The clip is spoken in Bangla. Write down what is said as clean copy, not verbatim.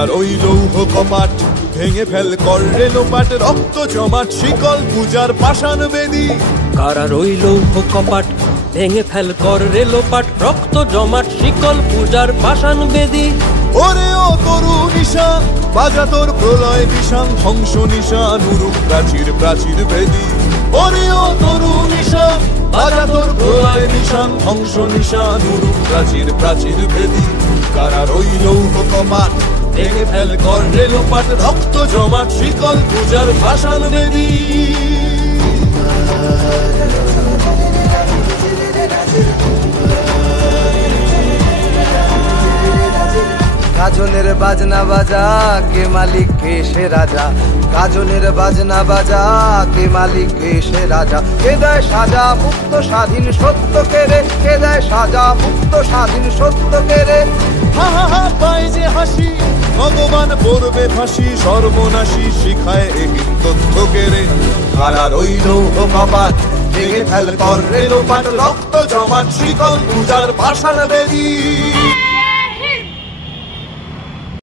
কারার ওই লৌহ কপাট ভেঙে ফেল কর রে লোপাট, রক্ত জমাট শিকল পূজার পাষাণ বেদী। কারার ওই লৌহ কপাট ভেঙে ফেল কর রে লোপাট, রক্ত জমাট শিকল পূজার পাষাণ বেদী। ওরে ও তরু নিশান বাজা তোর প্রলয় বিষান, ধ্বংস নিশান উরুক প্রাচীর প্রাচীর ভেদী। ওরে ও তরু নিশান বাজা তোর প্রলয় নিশান, ধ্বংস নিশান উরুক প্রাচীর প্রাচীর ভেদী। কারার ওই লৌহ কপাট ভেঙে ফেল কর রে লোপাট, রক্ত জমাট শিকল পূজার পাষাণ বেদী। গাজনের বাজনা বাজা কে মালিক কে সে রাজা, গাজনের বাজনা বাজা কে মালিক কে সে রাজা। কে দেয় সাজা মুক্ত স্বাধীন সত্য কেড়ে, কে দেয় সাজা মুক্ত স্বাধীন সত্য কেড়ে। হা হা হা পায় যে হাসি ভগবান পড়বে ফাঁসি, সর্বনাশী শিখায় এহীন তথ্য কেড়ে। কারার ওই লৌহ কপাট ভেঙে ফেল কর রে লোপাট, রক্ত জমাট শিকল পূজার পাষাণ বেদী।